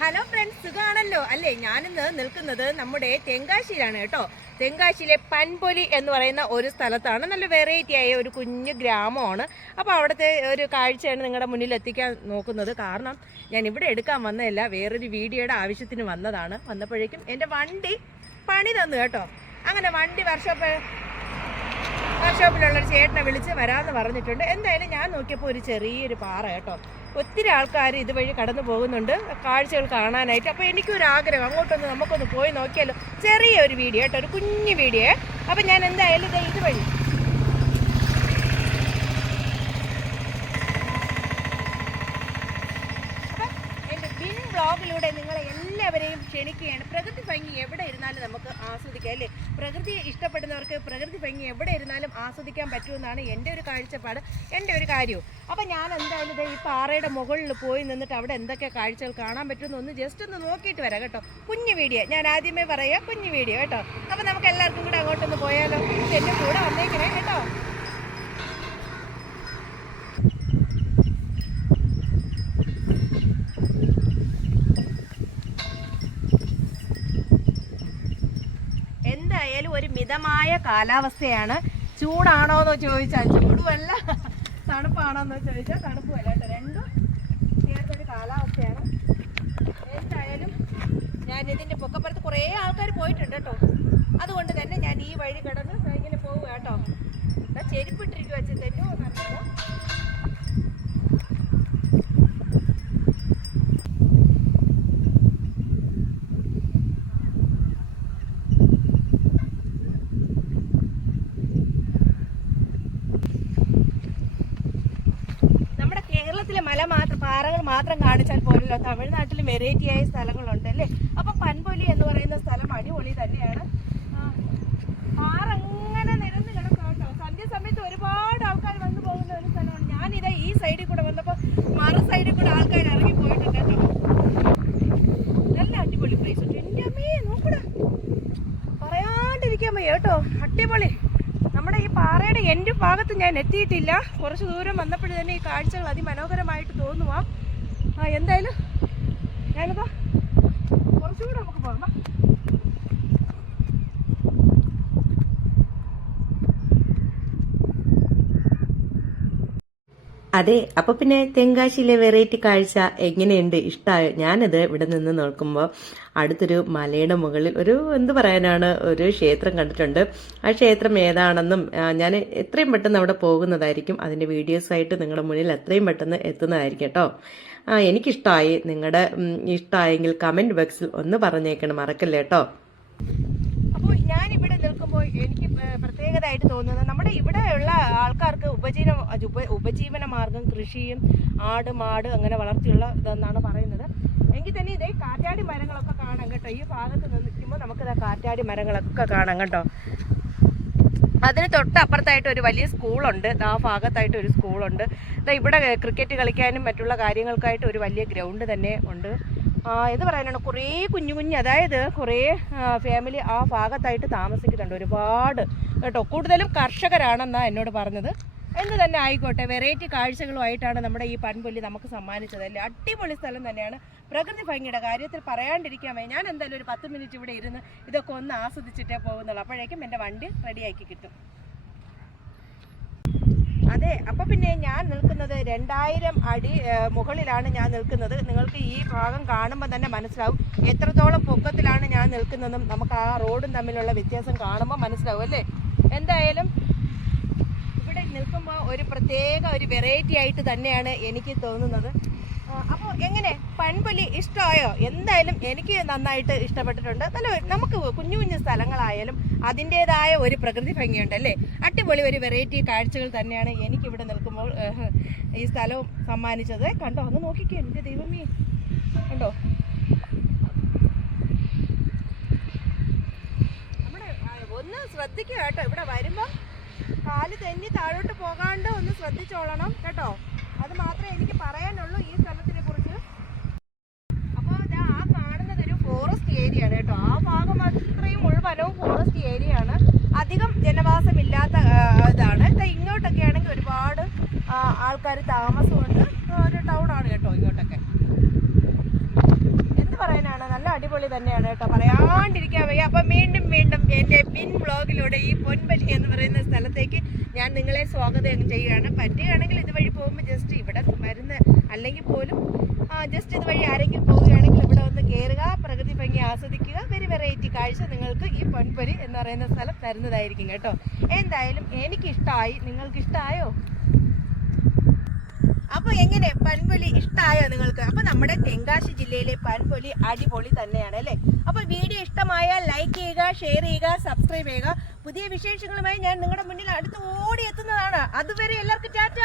Hello friends സുഖമാണല്ലോ അല്ലേ ഞാനിന്ന് നിൽക്കുന്നത് നമ്മുടെ തെങ്കാശിയിലാണ് കേട്ടോ. തെങ്കാശിയിലെ പൻപൊലി എന്ന് പറയുന്ന ഒരു സ്ഥലത്താണ്. നല്ല വെറൈറ്റി ആയ ഒരു കുഞ്ഞു ഗ്രാമമാണ്. അപ്പോൾ അവിടുത്തെ ഒരു കാഴ്ചയാണ് നിങ്ങളുടെ മുന്നിൽ എത്തിക്കാൻ നോക്കുന്നത്. കാരണം ഞാൻ ഇവിടെ എടുക്കാൻ വന്നതല്ല വേറൊരു വീഡിയോയുടെ ആവശ്യത്തിന് വന്നതാണ്. വന്നപ്പോഴേക്കും എന്റെ വണ്ടി പണി തന്നു കേട്ടോ. അങ്ങനെ വണ്ടി വർഷോപ്പ് വർക്ക്ഷോപ്പിലുള്ള ഒരു ചേട്ടനെ വിളിച്ച് വരാമെന്ന് പറഞ്ഞിട്ടുണ്ട്. എന്തായാലും ഞാൻ നോക്കിയപ്പോൾ ഒരു ചെറിയൊരു പാറ കേട്ടോ. ഒത്തിരി ആൾക്കാർ ഇതുവഴി കടന്നു പോകുന്നുണ്ട്. കാഴ്ചകൾ കാണാനായിട്ട്. അപ്പോൾ എനിക്കൊരു ആഗ്രഹം അങ്ങോട്ടൊന്ന് നമുക്കൊന്ന് പോയി നോക്കിയാലോ. ചെറിയൊരു വീഡിയോ കേട്ടോ. ഒരു കുഞ്ഞു വീഡിയോ. അപ്പോൾ ഞാൻ എന്തായാലും ഇത് ഇതുവഴി. എന്റെ ബിൻ ബ്ലോഗിലൂടെ നിങ്ങളെ എല്ലാവരെയും ക്ഷണിക്കുകയാണ്. പ്രകൃതി ഭംഗി എവിടെ ഇരുന്നാലും നമുക്ക് ആസ്വദിക്കാം അല്ലേ? പ്രകൃതിയെ ഇഷ്ടപ്പെടുന്നവർക്ക് പ്രകൃതി ഭംഗി എവിടെ ഇരുന്നാലും ആസ്വദിക്കാൻ പറ്റുമെന്നാണ് എന്റെ ഒരു കാഴ്ചപ്പാട് എന്റെ ഒരു കാര്യവും. അപ്പം ഞാൻ എന്തായാലും ദേ ഈ പാറയുടെ മുകളിൽ പോയി നിന്നിട്ട് അവിടെ എന്തൊക്കെ കാഴ്ചകൾ കാണാൻ പറ്റുമെന്ന് ഒന്ന് ജസ്റ്റ് ഒന്ന് നോക്കിയിട്ട് വരാം കേട്ടോ. കുഞ്ഞു വീഡിയോ. ഞാൻ ആദ്യമേ പറയാം കുഞ്ഞു വീഡിയോ കേട്ടോ. അപ്പം നമുക്ക് എല്ലാവർക്കും കൂടെ അങ്ങോട്ടൊന്ന് പോയാലോ? എന്റെ കൂടെ വന്നേക്കണേ കേട്ടോ എന്തായാലും ഒരു മിതമായ കാലാവസ്ഥയാണ്. ചൂടാണോ എന്ന് ചോദിച്ചാൽ ചൂടുമല്ല. തണുപ്പാണോ എന്ന് ചോദിച്ചാൽ തണുപ്പുമല്ല കേട്ടോ. രണ്ടും ചേർത്തൊരു കാലാവസ്ഥയാണ്. എന്തായാലും ഞാൻ ഇതിന്റെ പൊക്കപ്പുറത്ത് കുറേ ആൾക്കാർ പോയിട്ടുണ്ട് കേട്ടോ. അതുകൊണ്ട് തന്നെ ഞാൻ ഈ വഴി കിടന്ന് ഇങ്ങനെ പോവുക കേട്ടോ. കേരളത്തിലെ മല മാത്രം പാറകൾ മാത്രം കാണിച്ചാൽ പോലല്ലോ തമിഴ്നാട്ടിൽ വെറൈറ്റി ആയ സ്ഥലങ്ങളുണ്ട് അല്ലേ? അപ്പൊ പൻപൊലി എന്ന് പറയുന്ന സ്ഥലം അടിപൊളി തന്നെയാണ്. പാറങ്ങനെ നിരന്ന് കിടക്കും കേട്ടോ സന്ധ്യ സമയത്ത് ഒരുപാട് ആൾക്കാർ വന്നു പോകുന്ന ഒരു സ്ഥലമാണ്. ഞാനിതാ ഈ സൈഡിൽ കൂടെ വന്നപ്പോൾ മറു സൈഡിൽ കൂടെ ആൾക്കാർ ഇറങ്ങി പോയിട്ടുണ്ട് കേട്ടോ നല്ല അടിപൊളി പ്ലേസ് എന്റെ അമ്മേ നോക്കടാ പറയാണ്ടിരിക്കാൻ വയ്യ കേട്ടോ അടിപൊളി നമ്മുടെ ഈ പാറയുടെ എന്റെ ഭാഗത്ത് ഞാൻ എത്തിയിട്ടില്ല. കുറച്ച് ദൂരം വന്നപ്പോഴേ തന്നെ ഈ കാഴ്ചകൾ അതിമനോഹരമായിട്ട് തോന്നുവാ. എന്തായാലും ഞാനിതാ കുറച്ചുകൂടെ നമുക്ക് പോകാം. അതെ അപ്പൊ പിന്നെ തെങ്കാശിയിലെ വെറൈറ്റി കാഴ്ച എങ്ങനെയുണ്ട്? ഇഷ്ടമായോ ഞാനത് ഇവിടെ നിന്ന് നോക്കുമ്പോൾ അടുത്തൊരു മലയുടെ മുകളിൽ ഒരു എന്ത് പറയാനാണ് ഒരു ക്ഷേത്രം കണ്ടിട്ടുണ്ട്. ആ ക്ഷേത്രം ഏതാണെന്നും ഞാൻ എത്രയും പെട്ടെന്ന് അവിടെ പോകുന്നതായിരിക്കും. അതിന്റെ വീഡിയോസ് ആയിട്ട് നിങ്ങളുടെ മുന്നിൽ എത്രയും പെട്ടെന്ന് എത്തുന്നതായിരിക്കും കേട്ടോ. ആ എനിക്കിഷ്ടമായി നിങ്ങളുടെ ഇഷ്ടമായെങ്കിൽ കമന്റ് ബോക്സിൽ ഒന്ന് പറഞ്ഞേക്കണം. മറക്കല്ലേ കേട്ടോ? അപ്പോൾ ഇവിടെ നിൽക്കുമ്പോൾ എനിക്ക് പ്രത്യേകതയായിട്ട് തോന്നുന്നത് നമ്മുടെ ഇവിടെയുള്ള ആൾക്കാർക്ക് ഉപജീവന ഉപജീവന മാർഗം കൃഷിയും ആട് മാട് അങ്ങനെ വളർത്തിയുള്ള ഇതെന്നാണ് പറയുന്നത്. എങ്കിൽ തന്നെ ഇതേ കാറ്റാടി മരങ്ങളൊക്കെ കാണാം കേട്ടോ. ഈ ഭാഗത്ത് നിൽക്കുമ്പോൾ നമുക്കിതാ കാറ്റാടി മരങ്ങളൊക്കെ കാണാം കേട്ടോ. അതിന് തൊട്ടപ്പുറത്തായിട്ട് ഒരു വലിയ സ്കൂളുണ്ട്. ആ ഭാഗത്തായിട്ട് ഒരു സ്കൂളുണ്ട്. ഇവിടെ ക്രിക്കറ്റ് കളിക്കാനും മറ്റുള്ള കാര്യങ്ങൾക്കായിട്ട് ഒരു വലിയ ഗ്രൗണ്ട് തന്നെ ഉണ്ട്. ഇത് പറയാനാണ് കുറേ കുഞ്ഞു കുഞ്ഞു അതായത് കുറേ ഫാമിലി ആ ഭാഗത്തായിട്ട് താമസിക്കുന്നുണ്ട് ഒരുപാട്. കേട്ടോ കൂടുതലും കർഷകരാണെന്നാണ് എന്നോട് പറഞ്ഞത്. എന്ന് തന്നെ ആയിക്കോട്ടെ വെറൈറ്റി കാഴ്ചകളുമായിട്ടാണ് നമ്മുടെ ഈ പൺപുല്ലി നമുക്ക് സമ്മാനിച്ചത്. അല്ലേ? അടിപൊളി സ്ഥലം തന്നെയാണ്. പ്രകൃതി ഭംഗിയുടെ കാര്യത്തിൽ പറയാണ്ടിരിക്കാൻ വയ്യ. ഞാൻ എന്തായാലും ഒരു പത്ത് മിനിറ്റ് ഇവിടെ ഇരുന്ന് ഇതൊക്കെ ഒന്ന് ആസ്വദിച്ചിട്ടേ പോകുന്നുള്ളൂ. അപ്പോഴേക്കും എന്റെ വണ്ടി റെഡിയാക്കി കിട്ടും. അതെ അപ്പൊ പിന്നെ ഞാൻ നിൽക്കുന്നത് രണ്ടായിരം അടി മുകളിലാണ് ഞാൻ നിൽക്കുന്നത്. നിങ്ങൾക്ക് ഈ ഭാഗം കാണുമ്പോൾ തന്നെ മനസ്സിലാവും എത്രത്തോളം പൊക്കത്തിലാണ് ഞാൻ നിൽക്കുന്നതെന്നും നമുക്ക് ആ റോഡും തമ്മിലുള്ള വ്യത്യാസം കാണുമ്പോൾ മനസ്സിലാവും അല്ലേ? എന്തായാലും ഇവിടെ നിൽക്കുമ്പോൾ ഒരു പ്രത്യേക ഒരു വെറൈറ്റി ആയിട്ട് തന്നെയാണ് എനിക്ക് തോന്നുന്നത്. അപ്പോൾ എങ്ങനെ? പൺപൊലി ഇഷ്ടമായോ എന്തായാലും എനിക്ക് നന്നായിട്ട് ഇഷ്ടപ്പെട്ടിട്ടുണ്ട്. നല്ല നമുക്ക് കുഞ്ഞു കുഞ്ഞു സ്ഥലങ്ങളായാലും അതിന്റെതായ ഒരു പ്രകൃതി ഭംഗിയുണ്ട് അല്ലേ? അടിപൊളി ഒരു വെറൈറ്റി കാഴ്ചകൾ തന്നെയാണ് എനിക്ക് ഇവിടെ നിൽക്കുമ്പോൾ ഈ സ്ഥലവും സമ്മാനിച്ചത്. കണ്ടോ? അങ്ങ് നോക്കിക്കേ എന്റെ ദൈവമേ. കണ്ടോ? നമ്മുടെ ഒന്ന് ശ്രദ്ധിക്കുക കേട്ടോ. ഇവിടെ വരുമ്പോൾ കാൽ തെന്നി താഴോട്ട് പോകാണ്ട് ഒന്ന് ശ്രദ്ധിച്ചോളണം കേട്ടോ. അത് മാത്രമേ എനിക്ക് പറയാനുള്ളൂ ഈ സ്ഥലത്തിനെ കുറിച്ച്. അപ്പോൾ ഇതാ ആ കാണുന്നത് ഒരു ഫോറസ്റ്റ് ഏരിയ ആണ് കേട്ടോ. ആ ഭാഗം അത്രയും മുഴുവനവും ഫോറസ്റ്റ് ഏരിയ ആണ്. അധികം ജനവാസമില്ലാത്ത ഇതാണ്. ഇങ്ങോട്ടൊക്കെ ആണെങ്കിൽ ഒരുപാട് ആൾക്കാർ താമസമുണ്ട്. ഒരു ടൗൺ ആണ് കേട്ടോ ഇങ്ങോട്ടൊക്കെ. എന്ത് പറയാനാണ്? നല്ല അടിപൊളി തന്നെയാണ് കേട്ടോ. പറയാണ്ടിരിക്കാൻ വയ്യ. അപ്പം വീണ്ടും വീണ്ടും എന്റെ പിൻ ബ്ലോഗിലൂടെ ഈ പൊൻപലി എന്ന് പറയുന്ന ഞാൻ നിങ്ങളെ സ്വാഗതം ചെയ്യുകയാണ്. പറ്റുകയാണെങ്കിൽ ഇതുവഴി പോകുമ്പോൾ ജസ്റ്റ് ഇവിടെ മരുന്ന് അല്ലെങ്കിൽ പോലും ജസ്റ്റ് ഇതുവഴി ആരെങ്കിലും പോവുകയാണെങ്കിൽ ഇവിടെ വന്ന് കയറുക പ്രകൃതി ഭംഗി ആസ്വദിക്കുക വെരി വെറൈറ്റി കാഴ്ച നിങ്ങൾക്ക് ഈ പൊൻപൊരി എന്ന് പറയുന്ന സ്ഥലം തരുന്നതായിരിക്കും കേട്ടോ. എന്തായാലും എനിക്കിഷ്ടമായി നിങ്ങൾക്ക് ഇഷ്ടമായോ അപ്പൊ എങ്ങനെ? പൻപൊലി ഇഷ്ടമായോ നിങ്ങൾക്ക്? അപ്പോൾ നമ്മുടെ തെങ്കാശി ജില്ലയിലെ പൻപൊലി അടിപൊളി തന്നെയാണ് അല്ലേ? അപ്പോൾ വീഡിയോ ഇഷ്ടമായാൽ ലൈക്ക് ചെയ്യുക ഷെയർ ചെയ്യുക സബ്സ്ക്രൈബ് ചെയ്യുക. പുതിയ വിശേഷങ്ങളുമായി ഞാൻ നിങ്ങളുടെ മുന്നിൽ അടുത്ത് ഓടി എത്തുന്നതാണ്. അതുവരെ എല്ലാവർക്കും ടാറ്റ.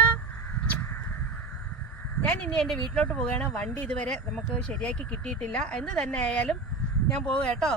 ഞാൻ ഇനി എന്റെ വീട്ടിലോട്ട് പോവുകയാണ്. വണ്ടി ഇതുവരെ നമുക്ക് ശരിയാക്കി കിട്ടിയിട്ടില്ല. എന്ത് തന്നെ ആയാലും ഞാൻ പോവുക കേട്ടോ